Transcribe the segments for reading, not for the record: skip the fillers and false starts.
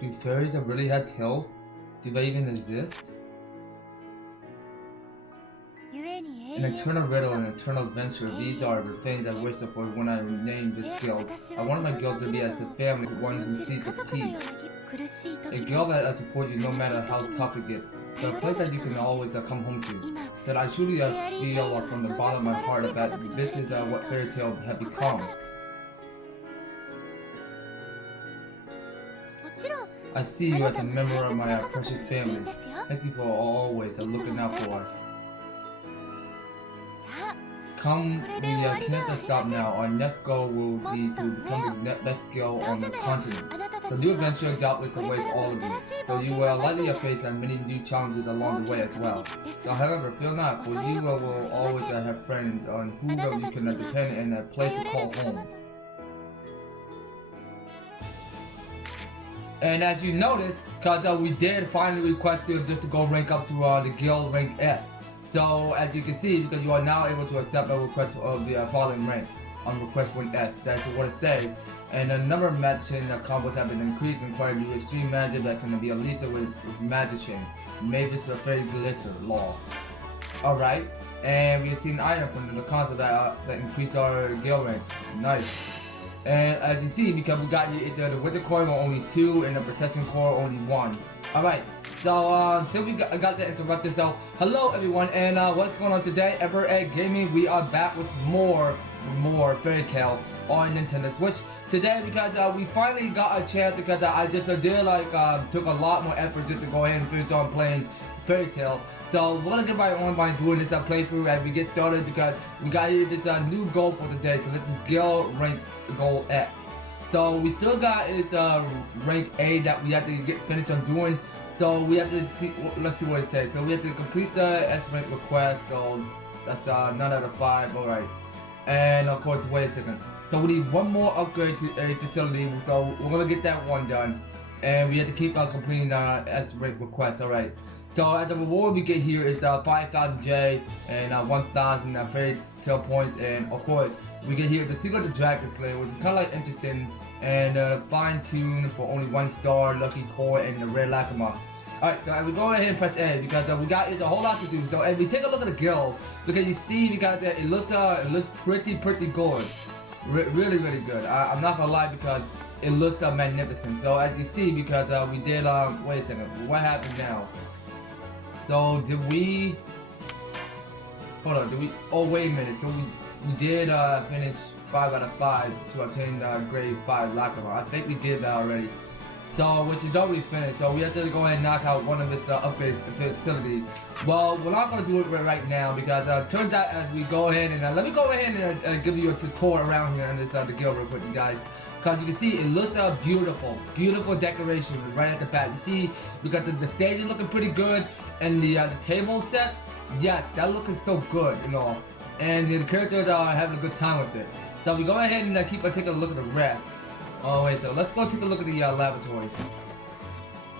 Do fairies really have tails? Do they even exist? An eternal riddle and eternal adventure, these are the things I wished for when I named this guild. I wanted my guild to be as a family, one who seeks peace. A guild that supports you no matter how tough it gets. So a place that you can always come home to. So I truly feel from the bottom of my heart that this is what Fairy Tail have become. I see you as a member of my precious family. Thank you for always looking out for us. Come, we can't stop now. Our next goal will be to become the best guild on the continent. So new adventure doubtless awaits all of you. So you will likely face many new challenges along the way as well. So however, fear not, for you will always have friends on whom you can depend and a place to call home. And as you notice, because we did finally request you just to go rank up to the guild rank S. So as you can see, because you are now able to accept a request of the following rank on request rank S. That's what it says. And the number of magician combos have been increased and require you extreme magic that can be unleashed with magician. Mavis with fairy glitter law. Alright. And we've seen items from the console that increase our guild rank. Nice. And as you see, because we got here, the Wither Coin only 2 and the Protection Core only 1. Alright, so since we got that interrupted, so hello everyone, and what's going on today? EVER-TASTIC Gaming, we are back with more Fairy Tail on Nintendo Switch today, because we finally got a chance, because I just did took a lot more effort just to go ahead and finish on playing Fairy Tail. So we're gonna get right on by doing this playthrough as we get started, because we got here this new goal for the day. So this is guild rank goal S. So we still got its rank A that we have to get finished on doing. So we have to see. Let's see what it says. So we have to complete the S rank request. So that's 9 out of 5. All right. And of course, wait a second. So we need one more upgrade to a facility. So we're gonna get that one done. And we have to keep on completing S rank request. All right. So as a reward we get here is 5,000 J and 1,000 Fairy Tail points, and of course we get here the Secret of the Dragon Slayer, which is kind of like interesting, and fine tune for only 1 star, lucky core, and the rare Lacrima. Alright, so we go ahead and press A because we got a whole lot to do. So as we take a look at the guild, because you see, because it looks pretty good, really good. I'm not gonna lie, because it looks magnificent. So as you see, because we did wait a second, what happened now? So did we, hold on, did we, oh wait a minute, so we did finish 5 out of 5 to obtain grade 5 Lacrima. I think we did that already. So, which is already finished, so we have to go ahead and knock out one of its upgrade facilities. Well, we're not going to do it right now, because turns out as we go ahead and, let me go ahead and give you a tour around here in this the guild real quick, you guys. Because you can see it looks beautiful decoration right at the back. You see, because the stage is looking pretty good, and the table set, yeah, that looking so good, you know. And the characters are having a good time with it. So we go ahead and take a look at the rest. Oh wait, so let's go take a look at the laboratory.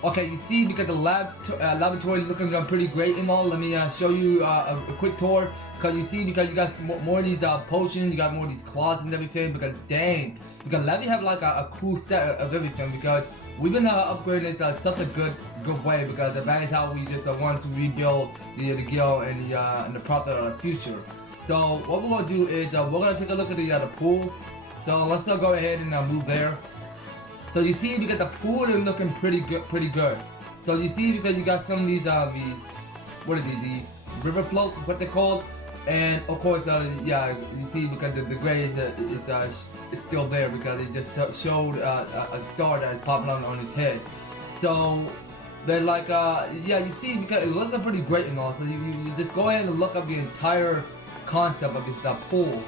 Okay, you see, because the laboratory is looking pretty great, you know. Let me show you a quick tour. Because you see, because you got more of these potions, you got more of these claws and everything. Because dang, because let me have like a cool set of everything. Because we've been upgrading this such a good way. Because that is how we just want to rebuild the guild and the profit of the future. So what we're gonna do is we're gonna take a look at the pool. So let's go ahead and move there. So you see, because the pool is looking pretty good. So you see, because you got some of these what are these river floats, what they're called. And of course, yeah, you see, because the gray is still there, because it just showed a star that is popping on his head. So they're like, yeah, you see, because it looks pretty great and all. So you just go ahead and look up the entire concept of this pool,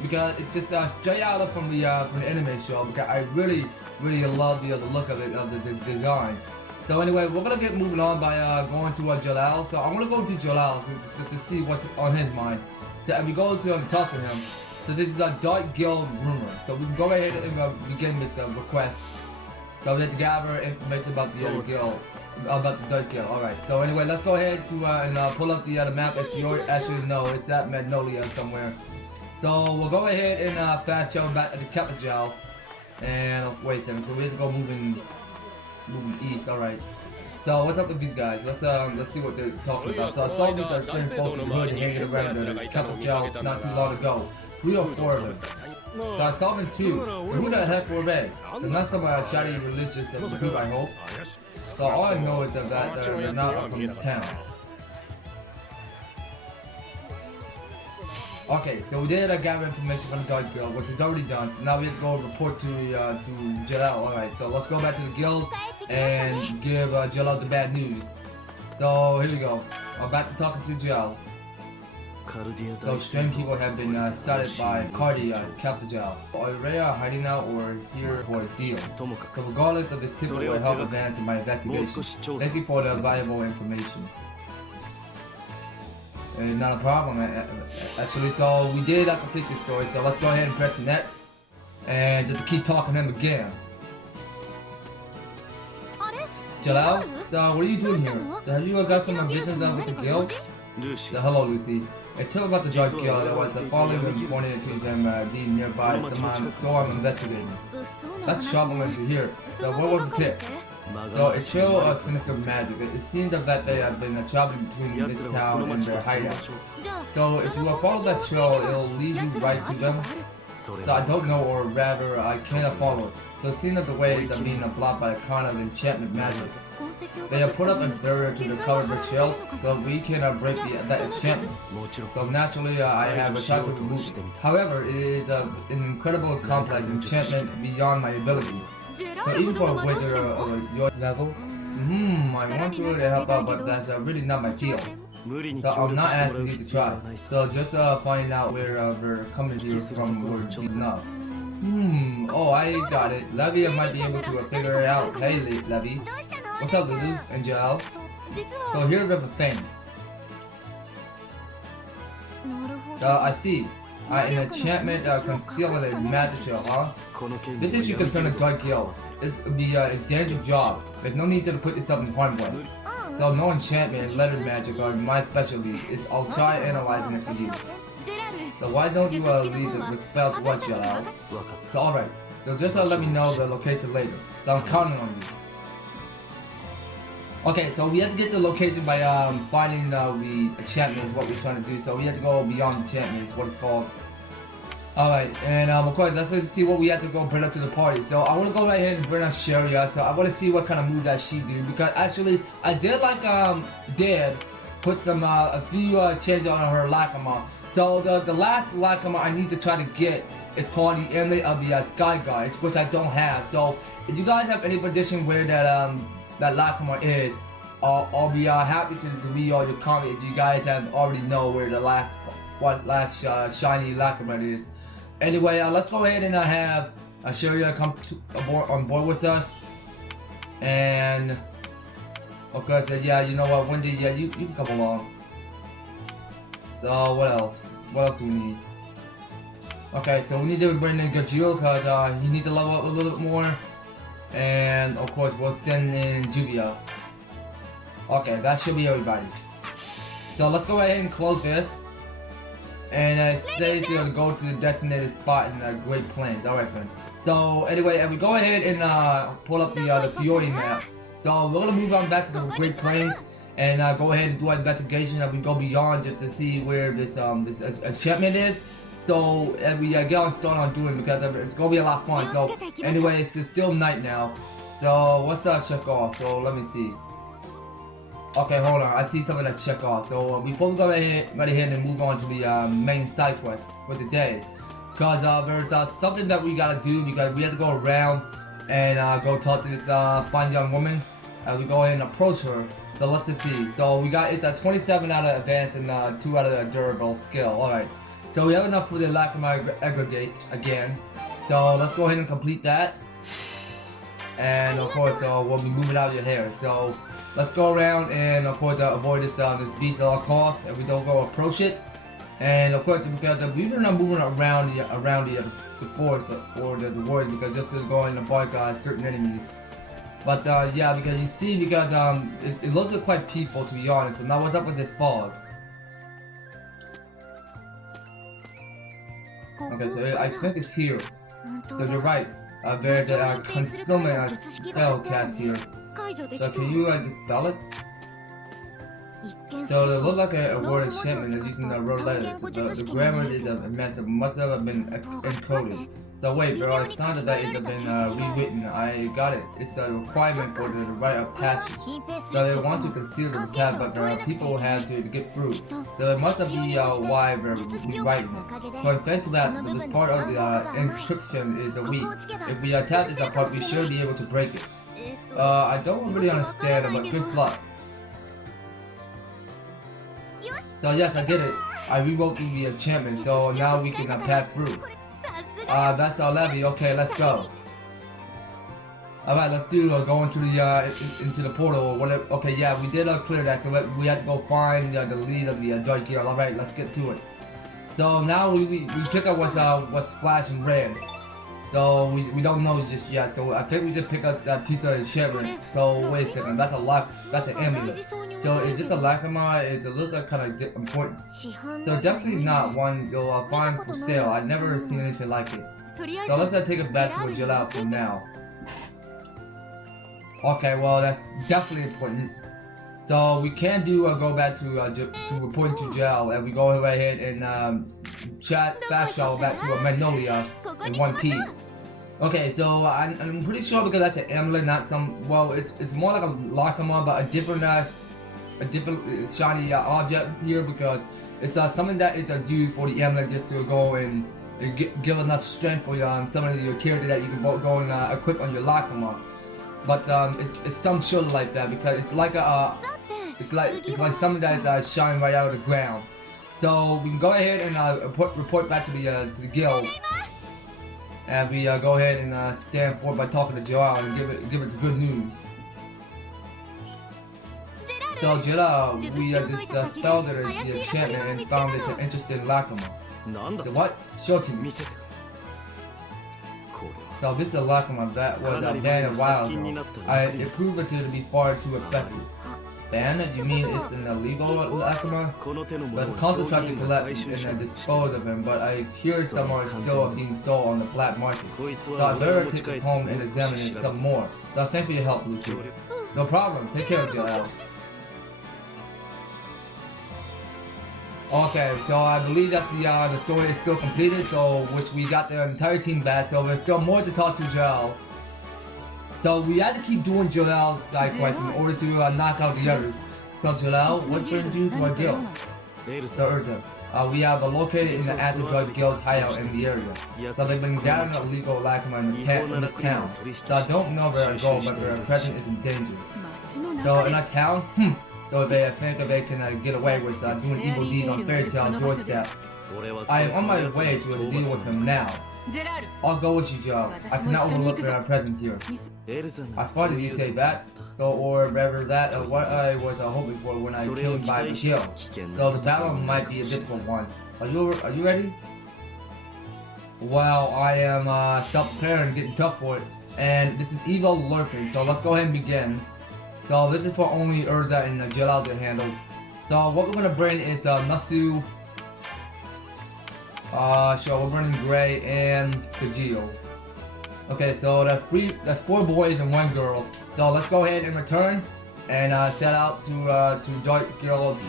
because it's just straight out from the anime show. Because I really love the look of it, of the design. So anyway, we're gonna get moving on by going to Jellal. So I'm gonna go to Jellal to see what's on his mind. So we go to talk to him. So this is a Dark Guild rumor. So we can go ahead and begin this request. So we have to gather information about the guild, about the Dark Guild. All right. So anyway, let's go ahead to and pull up the map. If you actually know, it's at Magnolia somewhere. So we'll go ahead and fast travel back to the capital. And wait a second. So we have to go moving. moving east. All right. So what's up with these guys? Let's see what they're talking about. So I saw these are staying close to the hood and hanging around the capital not too long ago. 3 or 4 of them. So I saw them too. So who the heck were they? They're not some shoddy religious group, I hope. So all I know is that they're not from the town. Okay, so we did gather information from the Dark Guild, which is already done. So now we have to go report to Jellal. Alright, so let's go back to the guild and give Jellal the bad news. So here we go. I'm back to talking to Jellal. So strange people have been started by Cardia, Capital. Are they hiding out or here for a deal? So regardless of the tip will help advance in my investigation. Thank you for the valuable information. Not a problem, actually. So we did complete this story, so let's go ahead and press next. And just to keep talking to him again. Jellal? So what are you doing here? So have you got some business done with the guild? So, hello Lucy. I tell about the Dark Guild that was following and pointed to them being nearby, so I'm investigating. That's troubling to hear. So what was the tip? So it showed sinister magic. It seemed that they have been traveling between this town and their hideouts. So if you follow that trail, it'll lead you right to them. So I don't know, or rather I cannot follow it. So it seems that the ways are being blocked by a kind of enchantment magic. They have put up a barrier to the covered brick trail, so we can break that enchantment. So naturally I have tried to remove it. However, it is an incredible and complex enchantment beyond my abilities. So even for a wizard of your level, I want to really help out, but that's really not my field. So I'm not asking you to try. So just find out where they're coming here from would be enough. Oh, I got it. Levy might be able to figure it out. Hey, Levy. What's up, Lulu and Jellal? So here's the thing. I see. An enchantment concealing magic, huh? This issue concerning Dark Guild. This would be a dangerous job. There's no need to put yourself in harm's way. So no enchantment and letter magic are my specialties. I'll try analyzing it for you. So why don't you leave the spell to watch Jellal? So alright. So just let me know the location later. So I'm counting on you. Okay, so we have to get the location by finding the enchantment is what we're trying to do. So we have to go beyond enchantment is what it's called. Alright, and of course, let's see what we have to go bring up to the party. So I want to go right ahead and bring up Sharia. So I want to see what kind of move that she do, because actually I did like Dad put some a few changes on her Lacrima. So the last Lacrima I need to try to get is called the Emblem of the Sky Guides, which I don't have. So if you guys have any prediction where that Lacrima is, I'll be happy to read all your comments if you guys have already know where the last shiny Lacrima is. Anyway, let's go ahead and have Sharia come on board with us. And okay, so yeah, you know what, Wendy, yeah, you can come along. So what else? What else do we need? Okay, so we need to bring in Gajul because he needs to level up a little bit more. And of course, we'll send in Juvia. Okay, that should be everybody. So let's go ahead and close this. And it says to go to the designated spot in the Great Plains. Alright, friend. So anyway, and we go ahead and pull up the Fiori map. So we're gonna move on back to the Great Plains and go ahead and do our investigation. And we go beyond just to see where this enchantment is. So we get on started on doing it because it's gonna be a lot of fun. So anyway, it's still night now. So what's check off? So let me see. Okay, hold on. I see something to check off. So before we go right ahead and move on to the main side quest for the day, because there's something that we gotta do because we have to go around and go talk to this fine young woman. We go ahead and approach her. So let's just see. So we got it's a 27 out of advanced and 2 out of durable skill. All right. So we have enough for the Lacrima aggregate again. So let's go ahead and complete that. And of course, we'll be moving out your hair. So let's go around and of course avoid this beast at all costs, and we don't go approach it. And of course, because we're not moving around the forest or the woods because just to go in and bark certain enemies. But yeah, because you see, because it looks like quite peaceful to be honest. And now what's up with this fog? Okay, so I think it's here. So you're right. there's a consuming spell cast here. So can you dispel it? So it looks like a word enchantment is using the road letters. The grammar is immense. It must have been encoded. So wait, bro, it sounded that it's been rewritten. I got it. It's a requirement for the rite of passage. So they want to conceal the path, but people have to get through. So it must be why they're rewriting it. So in defense of that, this part of the encryption is weak. If we tap this part, we should be able to break it. I don't really understand it, but good luck. So yes, I did it. I rewrote the enchantment, so now we can pass through. That's our levy. Okay, let's go. Alright, let's do go into the portal or whatever. Okay, yeah, we did clear that, so we had to go find the lead of the Dark Gear. Alright, let's get to it. So now we pick up what's flashing red. So we don't know just yet. So I think we just pick up that piece of enchantment. So wait a second, that's an amulet. So if it's a Lacrima, it looks like kind of important. So definitely not one you'll find for sale. I've never seen anything like it. So let's take it back to a Jellal for now. Okay, well that's definitely important. So we can go back to reporting to Jellal, and we go right ahead and fast travel back to Magnolia in one piece. Okay, so I'm pretty sure because that's an amulet, not some. Well, it's more like a Lacrima, but a different shiny object here because it's something that is used for the amulet just to go and give enough strength for some of your character that you can go and equip on your Lacrima. But it's some sort of like that because it's like it's like something that is shining right out of the ground. So we can go ahead and report back to the guild, and we go ahead and stand forth by talking to Jellal and give it the good news. So Jellal, we just spelled the enchantment and found it's an interesting Lacrima. So what? Show it to me. So this is a Lacrima that was banned a while ago. It proved it to be far too effective. Banned? You mean it's an illegal Lacrima? But the council tried to collect and dispose of him, but I hear some are still being sold on the black market. So I better take this home and examine it some more. So thank you for your help, Lucy. No problem. Take care of Jellal. Okay, so I believe that the story is still completed, so which we got the entire team back, so there's still more to talk to Jellal. So we had to keep doing Jellal's side quests in order to knock out the others. So Jellal, what brings you to our guild? So Erza, we have located in the active drug guild's hideout in the area. So they've been gathering illegal Lacrima in this town. So I don't know where I go, but their presence is in danger. So in our town? So they think that they can get away with doing evil deeds on Fairy Tail's doorstep. I am on my way to deal with him now. I'll go with you, Joe. I cannot overlook their presence here. I thought you say that, so or rather that what I was hoping for when I came by the guild. So the battle might be a difficult one. Are you ready? Well, I am self-prepared and getting tough for it. And this is evil lurking, so let's go ahead and begin. So this is for only Erza and Jellal to handle. So what we're gonna bring is Nasu. Sure, we're bringing Gray and Kajio. Okay, so that's 4 boys and 1 girl. So let's go ahead and return and set out to Dark Guild's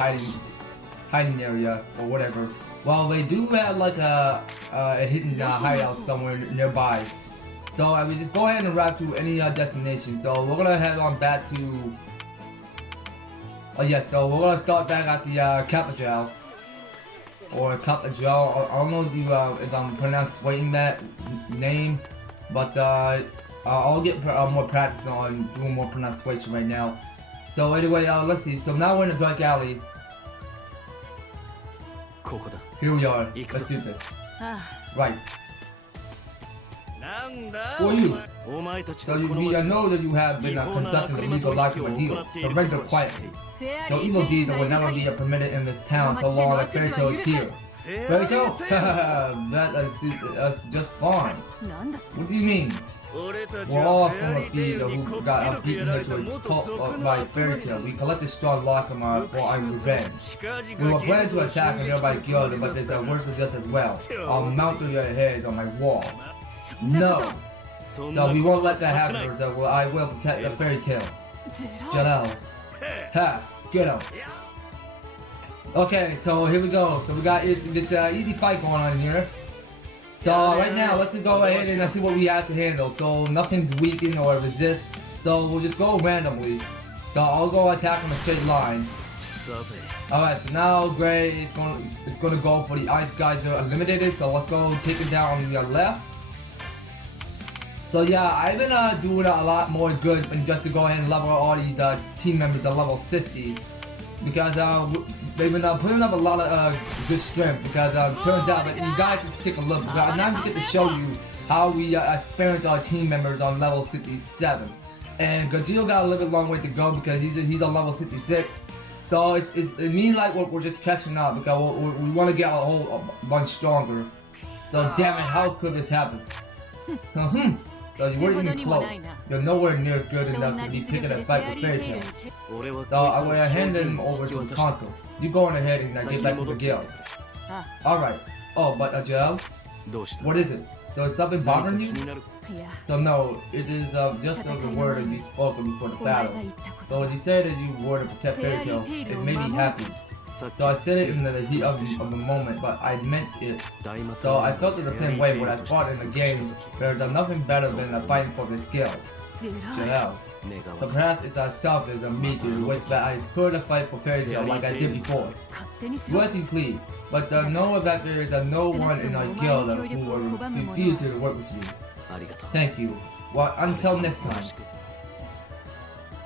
hiding area or whatever. Well, they do have like a hidden hideout somewhere nearby. So we just go ahead and arrive to any destination. So we're gonna head on back to. Oh yes, so we're gonna start back at the capital. Or Capital. I don't know if I'm pronouncing that name, but I'll get more practice on doing more pronunciation right now. So anyway, let's see. So now we're in the Dark Alley. Here we are. Let's do this. Right. Who are you? So I know that you have been conducting illegal Lacrima deals. So render quietly. So evil deeds will never be permitted in this town so long as Fairy Tail is here. Fairy Tail? That is just fine. What do you mean? We're all from a feed who got beaten into a pulp by Fairy Tail. We collected strong Lacrima for our revenge. We were planning to attack a nearby guild, but there's a worse just as well. I'll mount to your head on my wall. No! So we won't let that happen, Erza. Well, I will protect the fairy tale. Jellal. Ha! Get him. Okay, so here we go. So we got this easy fight going on here. So right now, let's just go ahead and see what we have to handle. So nothing's weaken or resist. So we'll just go randomly. So I'll go attack on a straight line. Alright, so now Gray is gonna go for the Ice Geyser Unlimited. So let's go take it down on the left. So yeah, I've been doing a lot more good and just to go ahead and level all these team members to level 60. Because they've been putting up a lot of good strength. Because turns out that you guys can take a look. Because now we get to show you how we experience our team members on level 67. And Gajil got a little bit long way to go because he's on level 66. So it means like we're just catching up because we want to get a whole bunch stronger. So damn it, how could this happen? So you weren't even close. You're nowhere near good enough to be picking a fight with Fairy Tail. So I will hand him over to the console. You go on ahead and get back to the guild. Alright. Oh, but Jellal? What is it? So is something bothering you? So no, it is just the word that you spoke before the battle. So when you said that you were to protect Fairy Tail, it made me happy. So I said it in the heat of the moment, but I meant it. So I felt it the same way when I fought in the game. There's nothing better than fighting for this guild. Jellal. So perhaps it's as selfish as me to wish that I could fight for Fairy Tail like I did before. Do as you please, but know that there is no one in our guild who will refuse to work with you. Thank you. Well, until next time.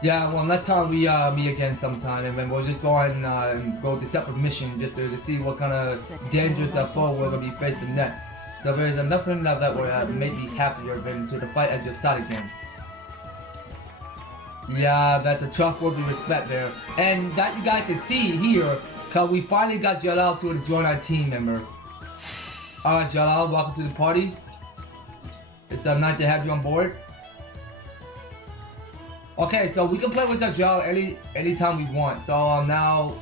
Yeah, well, next time we meet again sometime, and then we'll just go and go to separate mission just to see what kind of dangerous foe we're gonna be facing next. So there's nothing that will make me happier than to fight at your side again. Yeah, that's a trustworthy respect there, and that you guys can see here, cause we finally got Jellal to join our team member. Alright, Jellal, welcome to the party. It's nice to have you on board. Okay, so we can play with Jellal anytime we want. So now,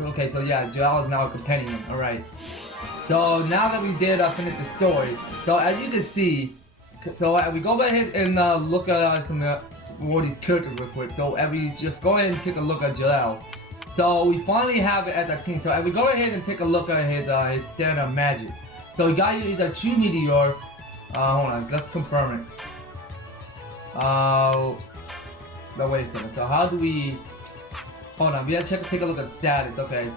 okay, so yeah, Jellal is now a companion. All right. So now that we did finish the story, so as you can see, so we go ahead and look at some more of these characters real quick. So we just go ahead and take a look at Jellal. So we finally have it as a team. So we go ahead and take a look at his standard magic. So we got he's a true meteor. Hold on, let's confirm it. No, wait a second. So how do we? Hold on, we have to take a look at status. Okay.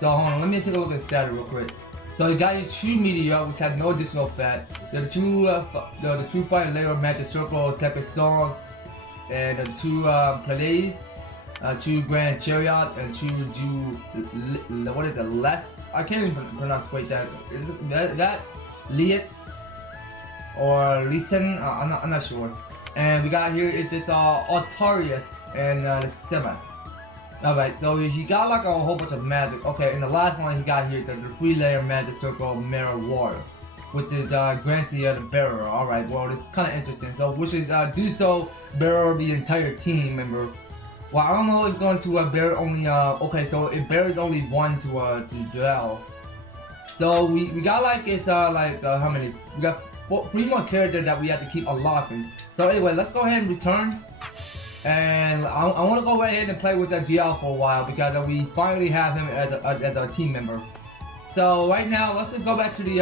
So hold on, let me take a look at status real quick. So you got your true meteor, which has no additional fat. The true fire layer magic circle, second song, and the two plays, true grand chariot, and true what is it? Less? I can't even pronounce quite that. Is that Lietz or Listen? I'm not sure. And we got here it's Altarius and the Sema. Alright, so he got like a whole bunch of magic. Okay, and the last one he got here, the 3-layer magic circle mirror water, which is granted the bearer. Alright, well it's kinda interesting. So we should do so bear the entire team member. Well, I don't know if it's going to bear only okay, so it bears only one to Jellal. So we got like it's like how many? We got 3 more characters that we have to keep unlocking. So anyway, let's go ahead and return. And I want to go right ahead and play with Jellal for a while because we finally have him as a team member. So right now, let's just go back to the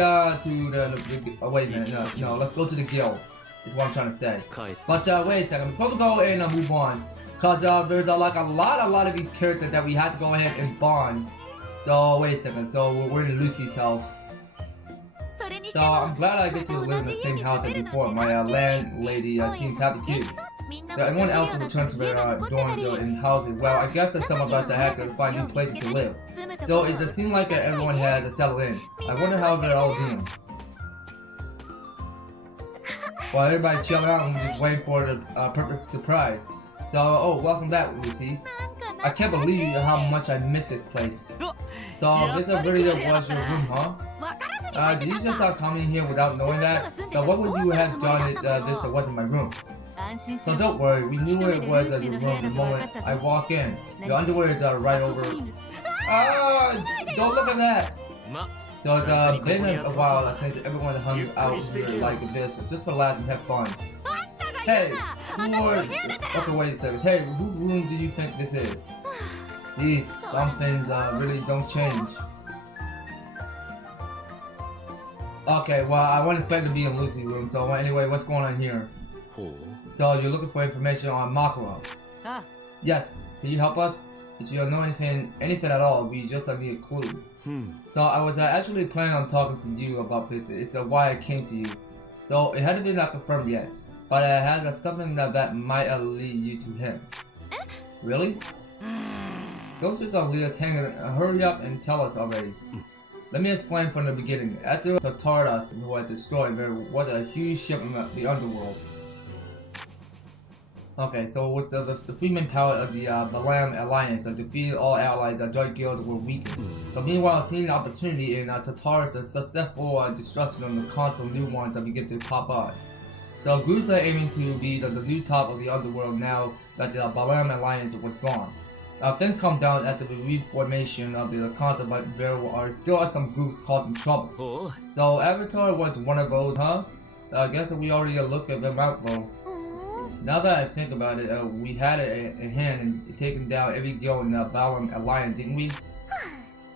wait a minute, no, let's go to the guild. Is what I'm trying to say. But wait a second, before we go and move on, cause there's like a lot of these characters that we have to go ahead and bond. So wait a second, so we're in Lucy's house. So I'm glad I get to live in the same house as before. My landlady seems happy too. So everyone else will return to their dorms and houses. Well, I guess that some of us had to find new places to live. So it does seem like everyone had to settle in. I wonder how they're all doing. While everybody's chilling out and just waiting for the perfect surprise. So, oh, welcome back, Lucy. I can't believe how much I missed this place. So this really was your room, huh? Did you just come in here without knowing that? So what would you have done if this wasn't my room? So don't worry, we knew it was your room the moment I walk in. Your underwear is right over. Don't look at that! So it's been a while since everyone hung out here like this, just for laugh and have fun. Hey, okay, wait a second. Hey, whose room do you think this is? These, some things really don't change. Okay, well, I wasn't expecting to be in Lucy's room, so anyway, what's going on here? So you're looking for information on Makarov? Yes, can you help us? If you don't know anything at all, we just need a clue. So I was actually planning on talking to you about this. It's why I came to you. So it hadn't been confirmed yet, but I had something that might lead you to him. Really? Don't just leave us hanging. Hurry up and tell us already. Let me explain from the beginning. After the Tardas who had destroyed, there was a huge ship in the underworld. Okay, so with the three main power of the Balam Alliance, defeated all allies, the Dark Guilds were weakened. So meanwhile, seeing the opportunity in Tatar's successful destruction of the constant new ones that begin to pop up. So groups are aiming to be the new top of the underworld now that the Balam Alliance was gone. Things come down after the reformation of the concept, but there still are some groups causing trouble. So Avatar was one of those, huh? So I guess we already looked at them out though. Now that I think about it, we had a hand in taking down every guild in the Balam Alliance, didn't we?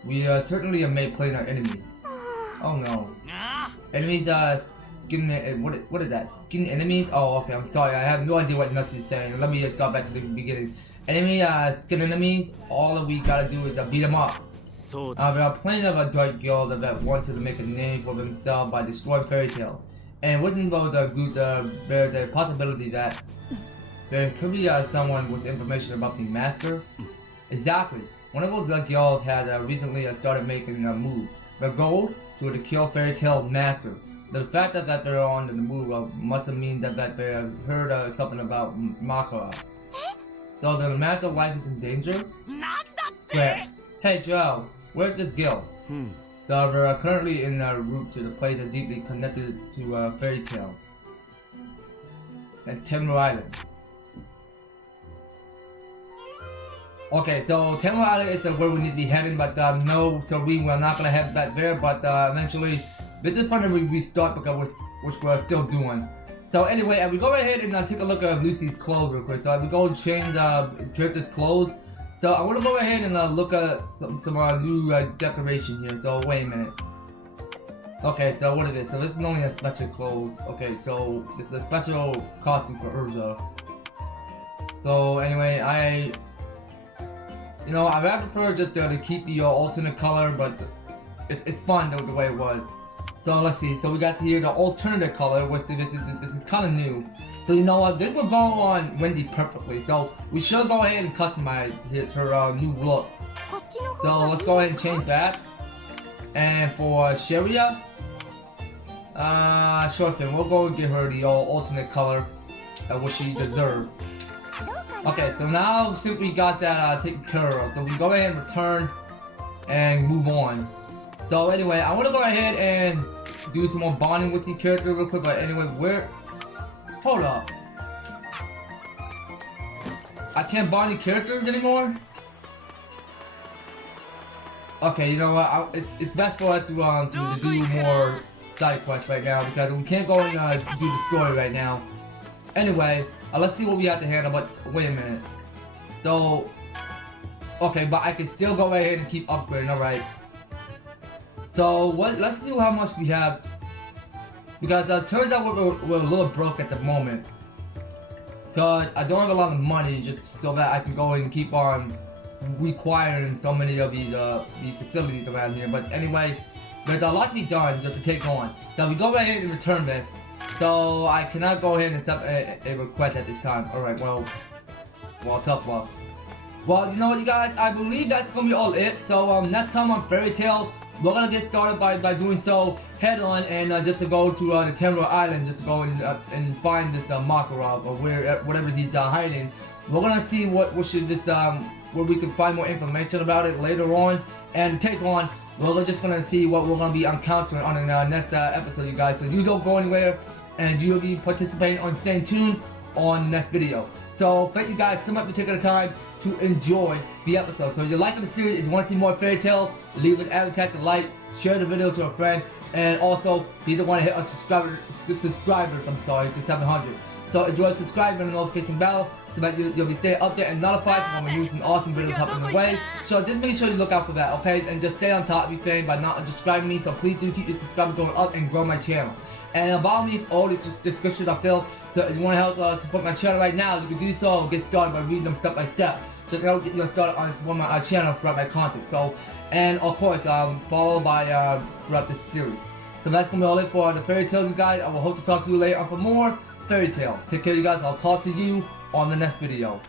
We certainly have made plain our enemies. Oh no. Enemies, skin, what is that? Skin enemies? Oh, okay, I'm sorry, I have no idea what Nuts is saying. Let me start back to the beginning. Enemy, skin enemies, all we gotta do is beat them up. There are plenty of Dark Guilds that wanted to make a name for themselves by destroying Fairy Tail. And within those groups, there's a possibility that there could be someone with information about the Master. Exactly. One of those guilds had recently started making a move. Their goal to kill Fairy Tail Master. The fact that they're on the move must mean that they have heard something about Makarov. So the Master life is in danger? Perhaps. Hey Joe, where's this guild? So we're currently en route to the place that's deeply connected to Fairy Tail. At Temur Island. Okay, so Temur Island is where we need to be heading, but no, so we're not gonna head back there, but eventually, this is fun to restart because which we're still doing. So anyway, we go right ahead and take a look at Lucy's clothes real quick. So we go and change character's clothes. So I want to go ahead and look at some new decoration here. So wait a minute. Okay, so what is this? So this is only a special clothes. Okay, so this is a special costume for Erza. So anyway, I'd rather prefer just to keep the alternate color, but it's fun the way it was. So let's see. So we got here the alternative color, which this is kind of new. So you know what? This will go on Wendy perfectly. So we should go ahead and customize her new look. So let's go ahead and change that. And for Sharia, sure thing. We'll go and give her the alternate color, which she deserves. Okay, so now since we got that taken care of, so we go ahead and return and move on. So anyway, I want to go ahead and do some more bonding with the character real quick. But anyway, hold up. I can't bond the characters anymore? Okay, you know what? It's best for us to do more side quests right now because we can't go and do the story right now. Anyway, let's see what we have to handle. But wait a minute. So, okay, but I can still go ahead and keep upgrading. All right. So let's see how much we have, because it turns out we're a little broke at the moment. Cause I don't have a lot of money just so that I can go and keep on requiring so many of these facilities around here. But anyway, there's a lot to be done just to take on. So we go ahead and return this. So I cannot go ahead and accept a request at this time. All right, well, tough luck. Well, you know what, you guys, I believe that's gonna be all it. So next time on Fairy Tail, we're gonna get started by doing so head on and just to go to the Temur Island, just to go and find this Makarov or whatever he's hiding. We're gonna see what should this where we can find more information about it later on and take on. We're just gonna see what we're gonna be encountering on the next episode, you guys. So you don't go anywhere, and you'll be participating on staying tuned on next video. So thank you guys so much for taking the time to enjoy the episode. So if you're liking the series, if you want to see more Fairy Tail, leave an EVER-TASTIC like, share the video to a friend, and also be the one to hit our subscribers, I'm sorry, to 700. So enjoy subscribing and the notification bell so that you'll be staying updated and notified when we're using awesome videos happening the way. So just make sure you look out for that, okay? And just stay on top of everything by not unsubscribing me. So please do keep your subscribers going up and grow my channel. And above me, all the descriptions are filled. So if you want to help support my channel right now, you can do so and get started by reading them step by step. So that'll get you started on supporting my channel throughout my content. So, and of course, follow by throughout this series. So that's gonna be all it for the fairy tale, you guys. I will hope to talk to you later on for more fairy tale. Take care, you guys. I'll talk to you on the next video.